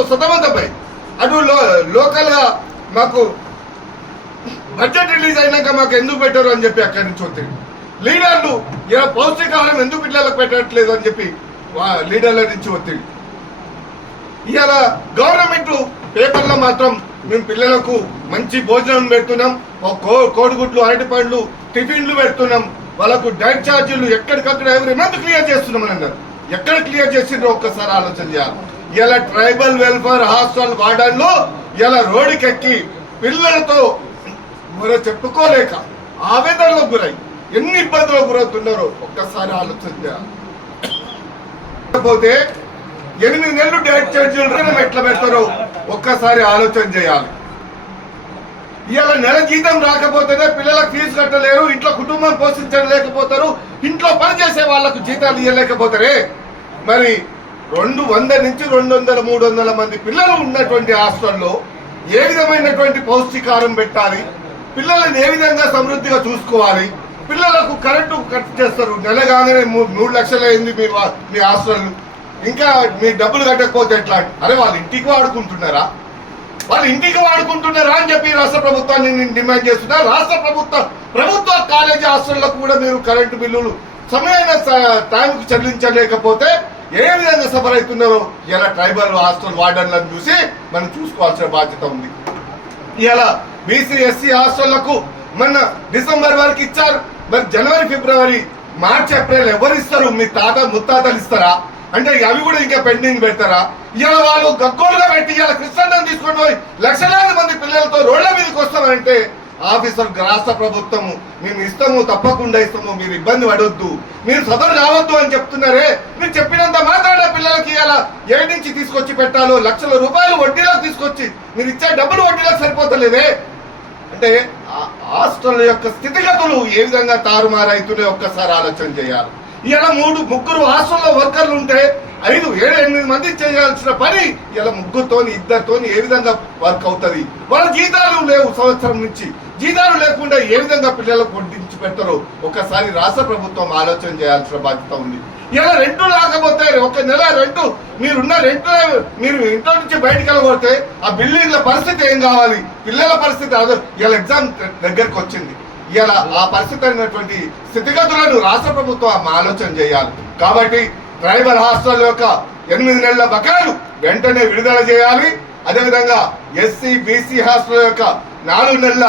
సమస్యలతో సతమతమై అటు లోకల్ గా మాకు బడ్జెట్ రిలీజ్ అయినాక మాకు ఎందుకు పెట్టారు అని చెప్పి అక్కడి నుంచి ఒత్తిడి. లీడర్లు ఇలా పౌష్టికాహారం ఎందుకు పిల్లలకు పెట్టట్లేదు అని చెప్పి లీడర్ల నుంచి ఒత్తిడి. ఇవాళ గవర్నమెంట్ పేపర్లో మాత్రం మేము పిల్లలకు మంచి భోజనం పెడుతున్నాం, కోడిగుడ్లు, అరటి పండ్లు, టిఫిన్లు పెడుతున్నాం, వాళ్ళకు డైట్ ఛార్జీలు ఎక్కడికక్కడ ఎవరి మంత్ క్లియర్ చేస్తున్నామని అన్నారు. ఎక్కడ క్లియర్ చేసిండ్రో ఒక్కసారి ఆలోచన చేయాలి. ఇలా ట్రైబల్ వెల్ఫేర్ హాస్టల్ వార్డన్లు ఇలా రోడ్డుకెక్కి పిల్లలతో మరో చెప్పుకోలేక ఆవేదనలకు గురై ఎన్ని ఇబ్బందులకు గురవుతున్నారో ఒక్కసారి ఆలోచన చేయాలి. కాకపోతే 8 నెలలు డైట్ ఛార్జీలు ఎట్లా పెడతారో ఒక్కసారి ఆలోచన చేయాలి. ఇవాళ నెల జీతం రాకపోతేనే పిల్లలకు ఫీజు కట్టలేరు, ఇంట్లో కుటుంబం పోషించలేకపోతారు, ఇంట్లో పనిచేసే వాళ్లకు జీతాలు ఇవ్వలేకపోతారే. మరి 200 నుంచి 200, 300 మంది పిల్లలు ఉన్నటువంటి హాస్టల్లో ఏ విధమైనటువంటి పౌష్టికారం పెట్టాలి, పిల్లలను ఏ విధంగా సమృద్ధిగా చూసుకోవాలి, పిల్లలకు కరెంటు ఖర్చు చేస్తారు. నెల కాగానే 3 లక్షలు అయింది మీ హాస్టల్, ఇంకా మీ డబ్బులు కట్టకపోతే ఎట్లా? అరే వాళ్ళ ఇంటికి వాడుకుంటున్నారా అని చెప్పి రాష్ట్ర ప్రభుత్వాన్ని నేను డిమాండ్ చేస్తున్నా. రాష్ట్ర ప్రభుత్వ కాలేజీ హాస్టళ్లకు కూడా మీరు కరెంటు బిల్లులు సమయమైన టైంకు చెల్లించలేకపోతే ఏ విధంగా సఫర్ అవుతున్నారో ఇలా ట్రైబల్ హాస్టల్ వార్డన్లను చూసి మనం చూసుకోవాల్సిన బాధ్యత ఉంది. ఇలా బీసీ ఎస్సీ హాస్టళ్లకు మొన్న డిసెంబర్ వరకు ఇచ్చారు, మరి జనవరి, ఫిబ్రవరి, మార్చి, ఏప్రిల్ ఎవరు ఇస్తారు? మీ ముత్తాతలు ఇస్తారా? అంటే అవి కూడా ఇంకా పెండింగ్ పెడతారా? ఇలా వాళ్ళు గగ్గోలుగా పెట్టి ఇలా కృష్ణాన్ని తీసుకొని పోయి లక్షలాది మంది పిల్లలతో రోడ్ల మీదకి వస్తామంటే ఆఫీసర్ రాష్ట్ర ప్రభుత్వము మేము ఇస్తాము, తప్పకుండా ఇస్తాము, మీరు ఇబ్బంది పడొద్దు, మీరు సఫర్ కావద్దు అని చెప్తున్నారే. మీరు చెప్పినంత మాత్రాన పిల్లలకి ఇలా ఏడు నుంచి తీసుకొచ్చి పెట్టాలో, లక్షల రూపాయలు వడ్డీలకు తీసుకొచ్చి మీరు ఇచ్చే డబ్బులు వడ్డీలకు సరిపోతలేవే. అంటే హాస్టల్ యొక్క స్థితిగతులు ఏ విధంగా తారుమారైతున్నాయో ఒక్కసారి ఆలోచన చేయాలి. ఇలా 3-3 హాస్టల్లో వర్కర్లు ఉంటే 5, 7, 8 మంది చేయాల్సిన పని ఇలా 2-2 ఏ విధంగా వర్క్ అవుతుంది? వాళ్ళ జీతాలు లేవు, సంవత్సరం నుంచి జీతాలు లేకుండా ఏ విధంగా పిల్లలకు వడ్డించి పెడతారో ఒకసారి రాష్ట్ర ప్రభుత్వం ఆలోచన చేయాల్సిన బాధ్యత ఉంది. ఇలా రెంట్ రాకపోతే 1 నెల రెంట్ మీరున్న రెంట్ మీరు ఇంట్లో నుంచి బయటకు వెళ్ళబోతే ఆ బిల్డింగ్ల పరిస్థితి ఏం కావాలి? పిల్లల పరిస్థితి ఇలా ఎగ్జామ్ దగ్గరకు వచ్చింది. ఇలా ఆ పరిస్థితి అయినటువంటి స్థితిగతులను రాష్ట్ర ప్రభుత్వం ఆలోచన చేయాలి. కాబట్టి ట్రైబల్ హాస్టల్ యొక్క 8 నెలల బకాయిలు వెంటనే విడుదల చేయాలి. అదేవిధంగా ఎస్సీ బీసీ హాస్టల్ యొక్క 4 నెలల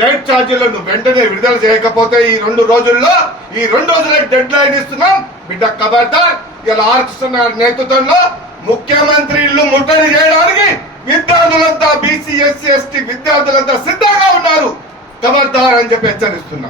డైట్ ఛార్జీలను వెంటనే విడుదల చేయకపోతే ఈ 2 రోజుల డెడ్ లైన్ ఇస్తున్నాం. బిడ్డ ఖబర్దార్. ఇలా ఆర్ కృష్ణ నేతృత్వంలో ముఖ్యమంత్రి ఇల్లు ముట్టడి చేయడానికి విద్యార్థులంతా, బీసీ ఎస్సీ ఎస్టీ విద్యార్థులంతా సిద్ధంగా ఉన్నారు. ఖబర్దార్ అని చెప్పి హెచ్చరిస్తున్నా.